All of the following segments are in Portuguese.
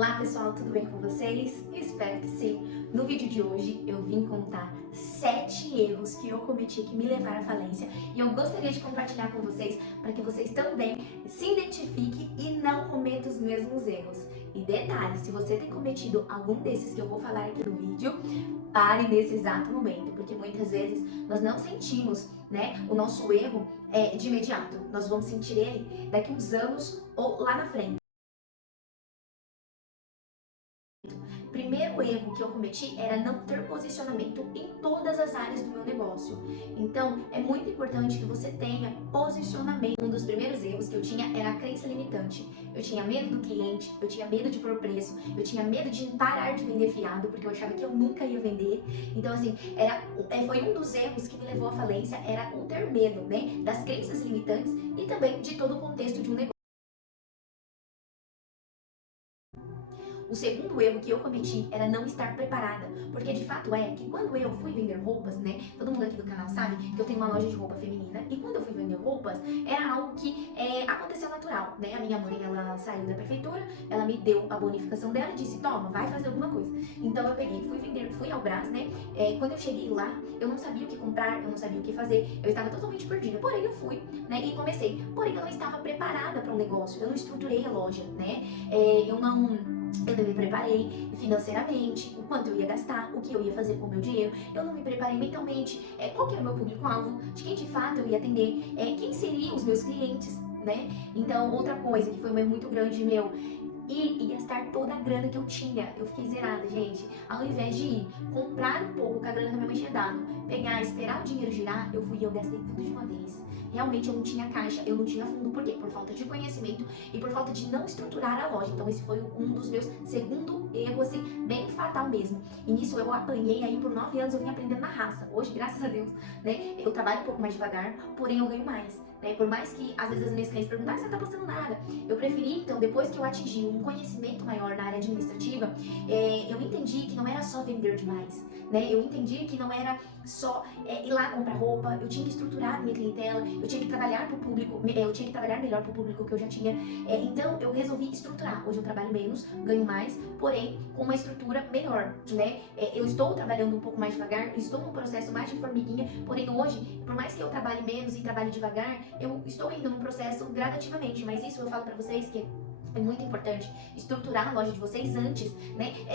Olá pessoal, tudo bem com vocês? Espero que sim. No vídeo de hoje eu vim contar 7 erros que eu cometi que me levaram à falência e eu gostaria de compartilhar com vocês para que vocês também se identifiquem e não cometam os mesmos erros. E detalhe, se você tem cometido algum desses que eu vou falar aqui no vídeo, pare nesse exato momento, porque muitas vezes nós não sentimos, o nosso erro de imediato. Nós vamos sentir ele daqui uns anos ou lá na frente. Primeiro erro que eu cometi era não ter posicionamento em todas as áreas do meu negócio. Então, é muito importante que você tenha posicionamento. Um dos primeiros erros que eu tinha era a crença limitante. Eu tinha medo do cliente, eu tinha medo de pôr preço, eu tinha medo de parar de vender fiado, porque eu achava que eu nunca ia vender. Então, assim, foi um dos erros que me levou à falência, era o ter medo, das crenças limitantes e também de todo o contexto de um negócio. O segundo erro que eu cometi era não estar preparada, porque de fato é que quando eu fui vender roupas, todo mundo aqui do canal sabe que eu tenho uma loja de roupa feminina, e quando eu fui vender roupas, era algo que aconteceu natural, A minha mãe, ela saiu da prefeitura, ela me deu a bonificação dela e disse, toma, vai fazer alguma coisa. Então eu peguei, fui ao Brás, quando eu cheguei lá, eu não sabia o que comprar, eu não sabia o que fazer, eu estava totalmente perdida, porém eu fui, e comecei, porém eu não estava preparada para um negócio, eu não estruturei a loja, eu não me preparei financeiramente, o quanto eu ia gastar, o que eu ia fazer com o meu dinheiro, eu não me preparei mentalmente, qual que era o meu público-alvo, de quem de fato eu ia atender, quem seriam os meus clientes, Então, outra coisa que foi um erro muito grande meu, ir e gastar toda a grana que eu tinha. Eu fiquei zerada, gente. Ao invés de ir comprar um pouco com a grana que a minha mãe tinha dado, pegar, esperar o dinheiro girar, eu fui e eu gastei tudo de uma vez. Realmente eu não tinha caixa, eu não tinha fundo. Por quê? Por falta de conhecimento e por falta de não estruturar a loja. Então esse foi um dos meus segundo erro, assim, bem fatal mesmo. E nisso eu apanhei aí por 9 anos, eu vim aprendendo na raça. Hoje, graças a Deus, eu trabalho um pouco mais devagar, porém eu ganho mais. Por mais que às vezes as minhas clientes perguntam, você não tá postando nada. Eu preferi, então, depois que eu atingi um conhecimento maior na área administrativa, eu entendi que não era só vender demais, Eu entendi que não era só ir lá comprar roupa, eu tinha que estruturar a minha clientela, eu tinha que trabalhar para o público, eu tinha que trabalhar melhor para o público que eu já tinha. Então, eu resolvi estruturar. Hoje eu trabalho menos, ganho mais, porém com uma estrutura melhor, Eu estou trabalhando um pouco mais devagar, estou num processo mais de formiguinha, porém hoje, por mais que eu trabalhe menos e trabalhe devagar, eu estou indo num processo gradativamente, mas isso eu falo pra vocês que é muito importante estruturar a loja de vocês antes,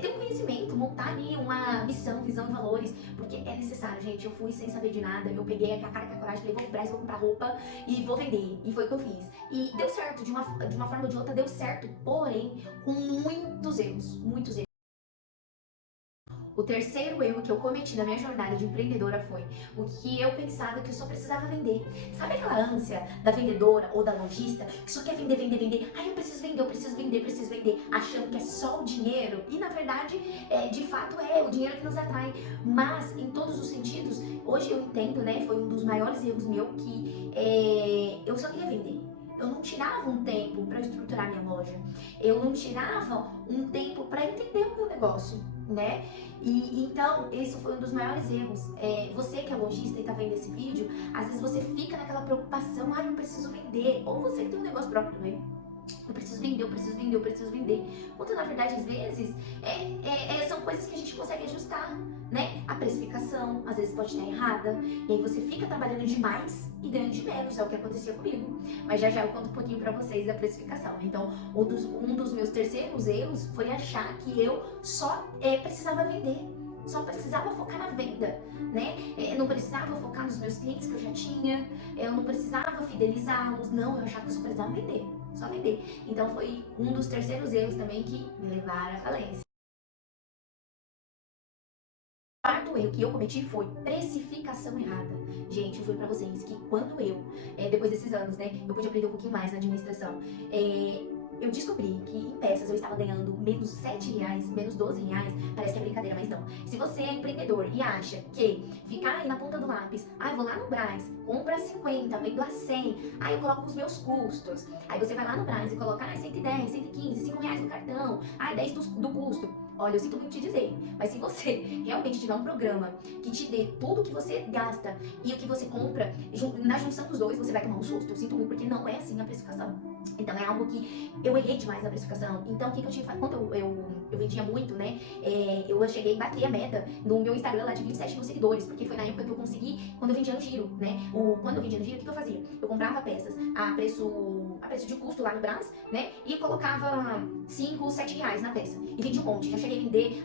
ter um conhecimento, montar ali uma missão, visão e valores, porque é necessário, gente. Eu fui sem saber de nada, eu peguei a cara com a coragem, falei, vou pro Brás, vou comprar roupa e vou vender, e foi o que eu fiz. E deu certo, de uma forma ou de outra deu certo, porém com muitos erros, muitos erros. O terceiro erro que eu cometi na minha jornada de empreendedora foi o que eu pensava que eu só precisava vender. Sabe aquela ânsia da vendedora ou da lojista que só quer vender, vender, vender? Ai, eu preciso vender, eu preciso vender, preciso vender, achando que é só o dinheiro. E na verdade, de fato é o dinheiro que nos atrai. Mas, em todos os sentidos, hoje eu entendo, foi um dos maiores erros meu que eu só queria vender. Eu não tirava um tempo para estruturar minha loja. Eu não tirava um tempo para entender o meu negócio, E então, esse foi um dos maiores erros. Você que é lojista e tá vendo esse vídeo, às vezes você fica naquela preocupação, eu preciso vender. Ou você que tem um negócio próprio também. Eu preciso vender, eu preciso vender, eu preciso vender. Quando na verdade, às vezes, são coisas que a gente consegue ajustar, A precificação, às vezes pode estar errada, e aí você fica trabalhando demais e ganhando de menos, é o que acontecia comigo. Mas já eu conto um pouquinho pra vocês da precificação. Então, um dos meus terceiros erros foi achar que eu só precisava vender. Só precisava focar na venda, Eu não precisava focar nos meus clientes que eu já tinha, eu não precisava fidelizá-los, não, eu achava que eu só precisava vender, só vender. Então foi um dos terceiros erros também que me levaram à falência. O quarto erro que eu cometi foi precificação errada. Gente, eu juro pra vocês que quando eu, depois desses anos, eu pude aprender um pouquinho mais na administração, eu descobri que em peças eu estava ganhando menos R$7, menos R$12, parece que é brincadeira, mas não. Se você é empreendedor e acha que ficar aí na ponta do lápis, eu vou lá no Brás, compra 50, vendo a 100, aí eu coloco os meus custos, aí você vai lá no Brás e coloca 110, 115, R$5 no cartão, 10 do custo. Olha, eu sinto muito te dizer, mas se você realmente tiver um programa que te dê tudo o que você gasta e o que você compra, na junção dos dois você vai tomar um susto. Eu sinto muito porque não é assim a precificação. Então é algo que eu errei demais na precificação. Então o que eu tinha que fazer? Quando eu vendia muito, né? Eu cheguei a bater a meta no meu Instagram lá de 27 mil seguidores, porque foi na época que eu consegui, quando eu vendia no giro, né? Quando eu vendia no giro, o que eu fazia? Eu comprava peças a preço de custo lá no Brás, né? E colocava 5, 7 reais na peça. E vendia um monte. Já cheguei a vender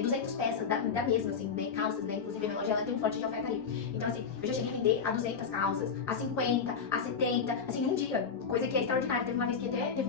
200 peças da mesma, assim, né? Calças, né? Inclusive a minha loja ela tem um forte de oferta ali. Então, assim, eu já cheguei a vender a 200 calças, a 50, a 70, assim, num dia. Coisa que é extraordinária. Teve uma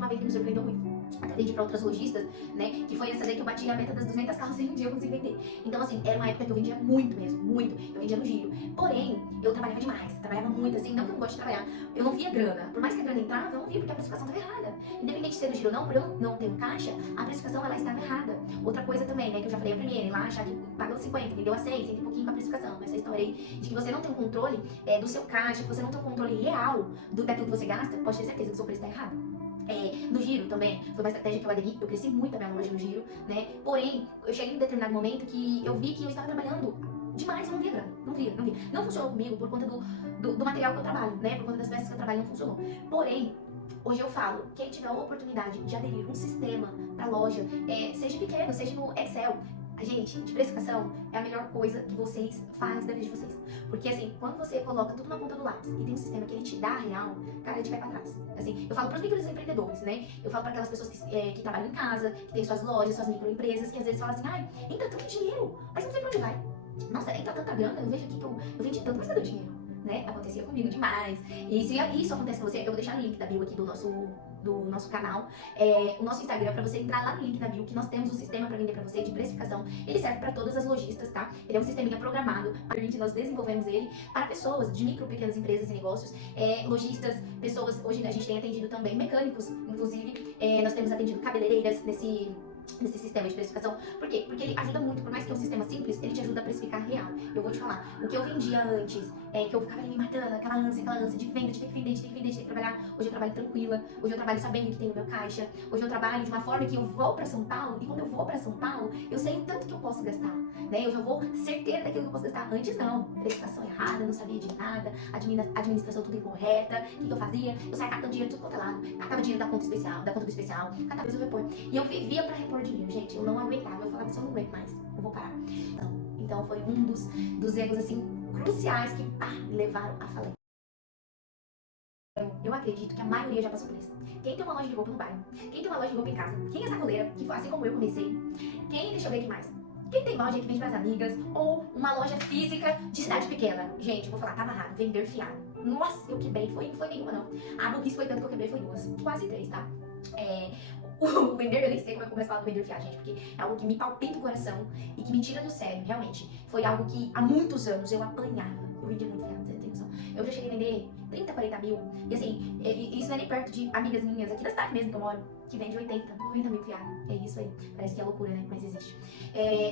vez que me surpreendeu muito. Até vendi pra outras lojistas, né? Que foi essa daí que eu bati a meta das 200 calças em um dia eu consegui vender. Então, assim, era uma época que eu vendia muito mesmo, muito. Eu vendia no giro. Porém, eu trabalhava demais, trabalhava muito, assim, não que eu não gosto de trabalhar. Eu não via grana. Por mais que a grana entrava, eu não via porque a precificação estava errada. Independente de ser no giro ou não, por eu não ter um caixa, a precificação ela estava errada. Outra coisa também, né, que eu já falei a primeira, lá achar que pagou 50, vendeu a 100, 100 e pouquinho com a precificação. Essa história aí de que você não tem um controle do seu caixa, que você não tem um controle real daquilo que você gasta, pode ter certeza que o seu preço está errado. No giro também, foi uma estratégia que eu aderi, eu cresci muito a minha loja no giro, né? Porém, eu cheguei em um determinado momento que eu vi que eu estava trabalhando demais, eu não via grana, não via. Não funcionou comigo por conta do material que eu trabalho, né? Por conta das peças que eu trabalho, não funcionou. Porém, hoje eu falo, quem tiver a oportunidade de aderir um sistema pra loja, seja pequeno, seja no Excel, gente, de precificação é a melhor coisa que vocês fazem da vida de vocês. Porque assim, quando você coloca tudo na ponta do lápis e tem um sistema que ele te dá a real, cara, ele te vai pra trás. Assim, eu falo pros microempreendedores, né? Eu falo pra aquelas pessoas que trabalham em casa, que têm suas lojas, suas microempresas, que às vezes falam assim, ai, entra tanto dinheiro, mas não sei pra onde vai. Nossa, entra tanta grana, eu vejo aqui que eu vendi tanto, mas cadê o dinheiro? Né? Acontecia comigo demais. E se isso acontece com você, eu vou deixar o link da bio aqui do nosso canal, o nosso Instagram, pra você entrar lá no link da bio, que nós temos um sistema pra vender pra você de precificação. Ele serve pra todas as lojistas, tá? Ele é um sisteminha programado, nós desenvolvemos ele para pessoas de micro, pequenas empresas e negócios, lojistas, pessoas, hoje a gente tem atendido também mecânicos, inclusive, nós temos atendido cabeleireiras nesse sistema de precificação. Por quê? Porque ele ajuda muito, por mais que é um sistema simples, ele te ajuda a precificar real. Eu vou te falar, o que eu vendia antes, que eu ficava ali me matando, aquela ânsia de venda, de ter que vender, de ter que trabalhar. Hoje eu trabalho tranquila, hoje eu trabalho sabendo o que tem no meu caixa, hoje eu trabalho de uma forma que eu vou pra São Paulo, e quando eu vou pra São Paulo, eu sei o tanto que eu posso gastar, né? Eu já vou certeira daquilo que eu posso gastar. Antes não, precificação errada, não sabia de nada, administração tudo incorreta. O que eu fazia? Eu saía catando dinheiro tudo quanto é lado, catava dinheiro da conta do especial, cada vez eu repor. E eu vivia pra repor dinheiro, gente, eu não aguentava, eu falava assim, eu não aguento mais, eu vou parar. Então foi um dos erros, assim, cruciais que me levaram à falência. Eu acredito que a maioria já passou por isso. Quem tem uma loja de roupa no bairro, quem tem uma loja de roupa em casa, quem é sacoleira, que assim como eu comecei, deixa eu ver aqui mais. Quem tem loja que vende pras amigas, ou uma loja física de cidade pequena. Gente, eu vou falar, tá amarrado, vender fiado. Nossa, eu quebrei, foi nenhuma não. A burrice foi tanto que eu quebrei, foi 2, quase 3, tá? O vender, eu nem sei como é que começa a falar do vender fiado, gente, porque é algo que me palpita o coração e que me tira do sério, realmente. Foi algo que há muitos anos eu apanhava. Eu vendia muito fiado, você tem noção? Eu já cheguei a vender 30, 40 mil, e assim, isso não é nem perto de amigas minhas aqui da cidade mesmo que eu moro, que vende 80, 90 mil fiado. É isso aí, parece que é loucura, né? Mas existe.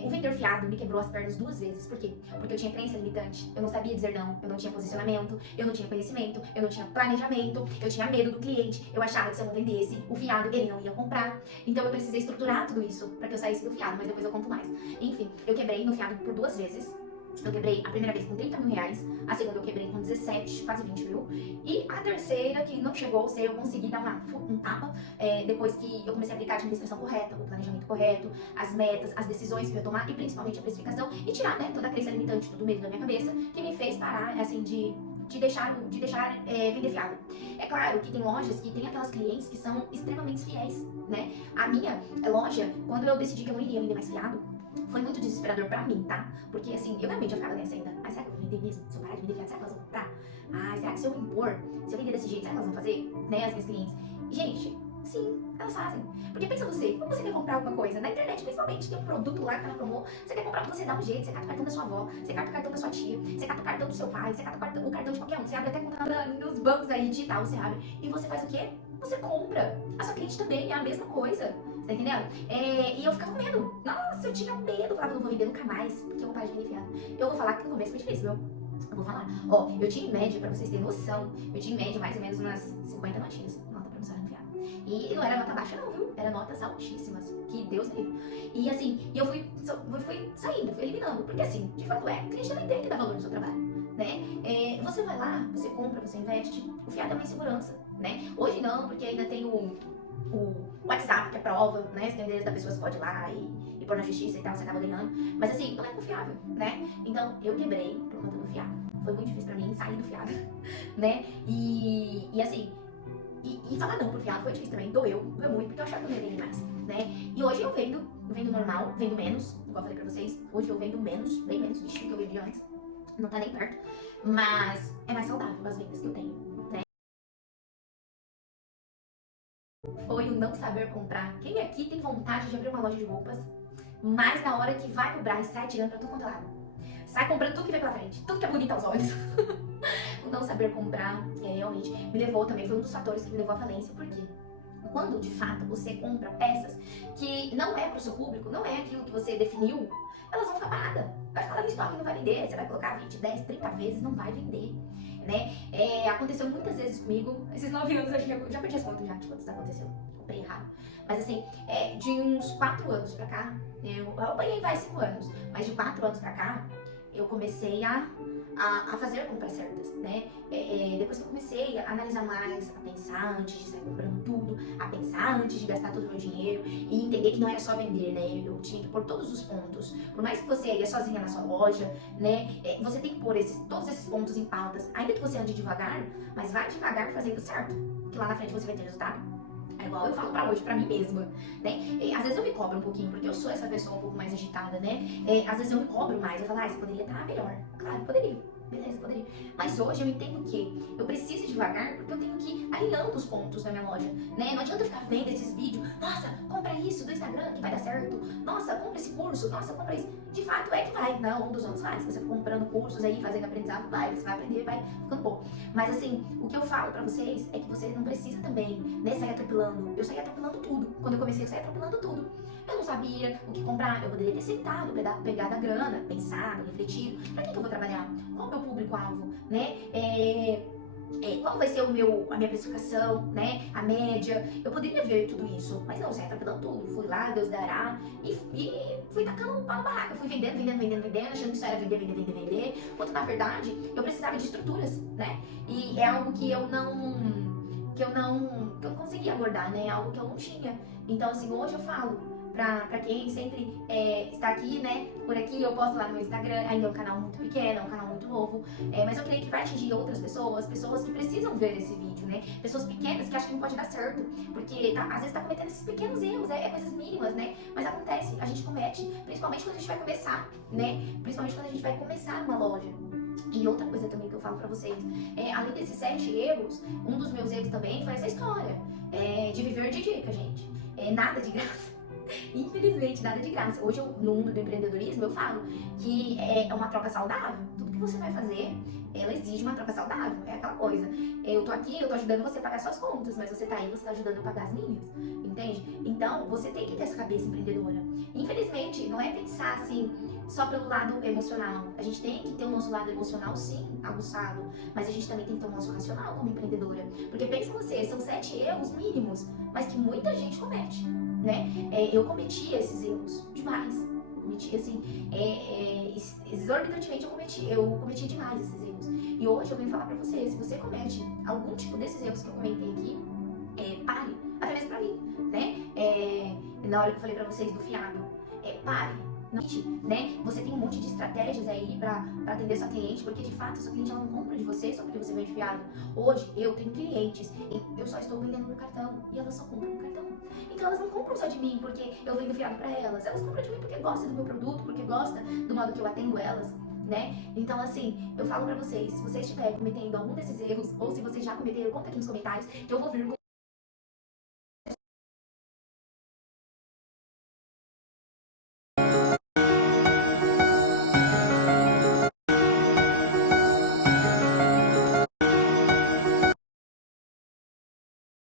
O vender fiado me quebrou as pernas 2 vezes, por quê? Porque eu tinha crença limitante, eu não sabia dizer não, eu não tinha posicionamento, eu não tinha conhecimento, eu não tinha planejamento, eu tinha medo do cliente, eu achava que se eu não vendesse o fiado, ele não ia comprar. Então eu precisei estruturar tudo isso pra que eu saísse do fiado, mas depois eu conto mais. Enfim, eu quebrei no fiado por 2 vezes. Eu quebrei a primeira vez com 30 mil reais, a segunda eu quebrei com 17, quase 20 mil. E a terceira, que não chegou a ser, eu consegui dar um tapa, depois que eu comecei a aplicar a administração correta, o planejamento correto, as metas, as decisões que eu ia tomar e principalmente a precificação e tirar, né, toda a crença limitante, todo o medo da minha cabeça, que me fez parar, assim, de deixar vender fiado. É claro que tem lojas que tem aquelas clientes que são extremamente fiéis, né? A minha loja, quando eu decidi que eu não iria vender mais fiado, foi muito desesperador pra mim, tá? Porque assim, eu realmente ficava nessa ainda. Ai, será que eu vou vender mesmo? Se eu parar de vender fiado, será que elas vão comprar? Ai, será que se eu impor, se eu vender desse jeito, será que elas vão fazer? Né, as minhas clientes. E, gente, sim, elas fazem. Porque pensa você, quando você quer comprar alguma coisa, na internet principalmente, tem um produto lá que tá na promo, você quer comprar, você dá um jeito, você cata o cartão da sua avó, você cata o cartão da sua tia, você cata o cartão do seu pai, você cata o cartão de qualquer um, você abre até conta nos bancos aí digital, você abre. E você faz o quê? Você compra. A sua cliente também é a mesma coisa. Tá entendendo? E eu ficava com medo. Nossa, eu tinha medo. Eu falava, não vou vender nunca mais, porque eu vou parar de vender fiado. Eu vou falar que no começo foi difícil, viu? Eu vou falar. Eu tinha em média, pra vocês terem noção, eu tinha em média mais ou menos umas 50 notinhas, nota promissorária no fiado. E não era nota baixa não, viu? Era notas altíssimas, que Deus me livre. E assim, eu fui saindo, fui eliminando, porque assim, de fato o cliente também tem que dar valor no seu trabalho, né? Você vai lá, você compra, você investe, o fiado é uma insegurança, né? Hoje não, porque ainda tem o WhatsApp que é prova, né? Se tem o endereço da pessoa, você pode ir lá e pôr na justiça e tal, você acaba ganhando. Mas assim, não é confiável, né? Então, eu quebrei por conta do fiado. Foi muito difícil pra mim sair do fiado, né? E assim, e falar não pro fiado foi difícil também, doeu muito, porque eu achava que eu não ia vender mais, né? E hoje eu vendo normal, vendo menos, igual eu falei pra vocês, hoje eu vendo menos, bem menos do que eu vendia antes, não tá nem perto, mas é mais saudável as vendas que eu tenho, né? Foi o não saber comprar. Quem aqui tem vontade de abrir uma loja de roupas, mas na hora que vai cobrar e sai tirando pra tudo quanto é lado? Sai comprando tudo que vem pela frente, tudo que é bonito aos olhos. O não saber comprar, realmente, me levou também, foi um dos fatores que me levou à falência, por quê? Quando de fato você compra peças que não é para o seu público, não é aquilo que você definiu, elas vão ficar paradas. Vai ficar lá no estoque, não vai vender. Você vai colocar 20, 10, 30 vezes, não vai vender. Né? Aconteceu muitas vezes comigo. Esses 9 anos eu já perdi as contas já de quantos aconteceu. Comprei errado. Mas assim, de uns 4 anos pra cá, eu apanhei vai 5 anos, mas de 4 anos pra cá, eu comecei a fazer compras certas, né? Depois que eu comecei a analisar mais, a pensar antes de sair comprando tudo, a pensar antes de gastar todo o meu dinheiro e entender que não era só vender, né? Eu tinha que pôr todos os pontos. Por mais que você ia sozinha na sua loja, né? Você tem que pôr todos esses pontos em pautas, ainda que você ande devagar, mas vai devagar fazendo certo, que lá na frente você vai ter resultado. É igual eu falo pra mim mesma, né? Às vezes eu me cobro um pouquinho, porque eu sou essa pessoa um pouco mais agitada, né? Às vezes eu me cobro mais, eu falo, você poderia estar melhor. Claro, poderia. Beleza, poderia. Mas hoje eu entendo que eu preciso ir devagar, porque eu tenho que ir alinhando os pontos na minha loja, né? Não adianta eu ficar vendo esses vídeos, nossa, compra isso do Instagram que vai dar certo, nossa, compra esse curso, nossa, compra isso. De fato é que vai, não, um dos outros vai. Se você for comprando cursos aí, fazendo aprendizado, você vai aprender, vai ficando bom. Mas assim, o que eu falo pra vocês é que você não precisa também, né, sair atropelando. Eu saí atropelando tudo. Quando eu comecei, eu saí atropelando tudo. Eu não sabia o que comprar, eu poderia ter sentado, pegado a grana, pensado, refletido. Pra que eu vou trabalhar? Qual é o meu público-alvo, né? Qual vai ser a minha precificação, né? A média. Eu poderia ver tudo isso, mas não, eu saí atropelando tudo. Fui lá, Deus dará, e fui tacando um pau na barraca. Fui vendendo, achando que isso era vender. Quando na verdade eu precisava de estruturas, né? E é algo que eu não conseguia abordar, né? É algo que eu não tinha. Então, assim, hoje eu falo pra quem sempre está aqui, né? Por aqui, eu posto lá no meu Instagram. Ainda é um canal muito pequeno, é um canal muito novo. Mas eu creio que vai atingir outras pessoas que precisam ver esse vídeo, né? Pessoas pequenas que acham que não pode dar certo. Porque às vezes tá cometendo esses pequenos erros, coisas mínimas, né? Mas acontece, a gente comete, principalmente quando a gente vai começar, né? Principalmente quando a gente vai começar uma loja. E outra coisa também que eu falo pra vocês, além desses 7 erros, um dos meus erros também foi essa história de viver de dica, gente. Nada de graça. Infelizmente, nada de graça. Hoje, no mundo do empreendedorismo, eu falo que é uma troca saudável. Tudo que você vai fazer, ela exige uma troca saudável. É aquela coisa. Eu tô aqui, eu tô ajudando você a pagar suas contas, mas você tá aí, você tá ajudando eu a pagar as minhas. Entende? Então, você tem que ter essa cabeça empreendedora. Infelizmente, não é pensar assim, só pelo lado emocional. A gente tem que ter o nosso lado emocional, sim, aguçado. Mas a gente também tem que ter o nosso racional como empreendedora. Porque pensa você, são 7 erros mínimos, mas que muita gente comete, né? Eu cometi esses erros demais. Eu cometi assim, exorbitantemente eu cometi demais esses erros. E hoje eu venho falar pra você, se você comete algum tipo desses erros que eu comentei aqui, pare, até mesmo pra mim, né? Na hora que eu falei pra vocês do fiado, pare. Né? Você tem um monte de estratégias aí pra atender sua cliente, porque de fato sua cliente ela não compra de você só porque você vende fiado. Hoje eu tenho clientes e eu só estou vendendo no cartão e elas só compram no cartão. Então elas não compram só de mim porque eu vendo fiado pra elas. Elas compram de mim porque gostam do meu produto, porque gostam do modo que eu atendo elas, né? Então assim, eu falo pra vocês, se vocês estiverem cometendo algum desses erros ou se vocês já cometeram, conta aqui nos comentários que eu vou vir